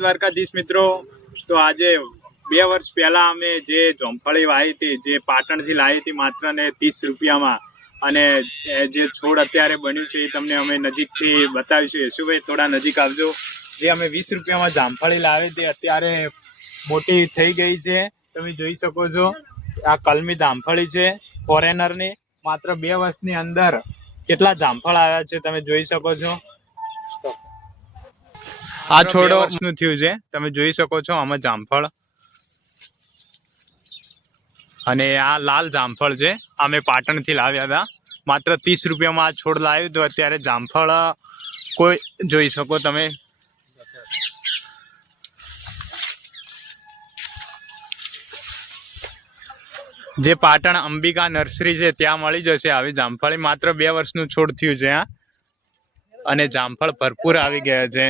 દ્વારકાધીશ મિત્રો, તો આજે 2 વર્ષ પહેલા અમે જે જોમફળી વાવી હતી, જે પાટણથી લાવી હતી માત્ર ને 30 રૂપિયામાં, અને જે છોડ અત્યારે બન્યું છે એ તમને અમે નજીકથી બતાવીશું. યશુભાઈ થોડા નજીક આવજો. જે અમે 20 રૂપિયામાં જામફળી લાવી હતી અત્યારે મોટી થઈ ગઈ છે. તમે જોઈ શકો છો, આ કલમી જામફળી છે ફોરેનરની. માત્ર 2 વર્ષની અંદર કેટલા જામફળ આવ્યા છે તમે જોઈ શકો છો. આ છોડ વર્ષનું થયું છે, તમે જોઈ શકો છો આમાં જામફળ. અને આ લાલ જામફળ છે, અમે પાટણથી લાવ્યા હતા. માત્ર 30 રૂપિયામાં આ છોડ લાવ્યું તો અત્યારે જામફળ કોઈ જોઈ શકો તમે. જે પાટણ અંબિકા નર્સરી છે ત્યાં મળી જશે આવી જામફળી. માત્ર 2 વર્ષનું છોડ થયું છે આ, અને જામફળ ભરપૂર આવી ગયા છે.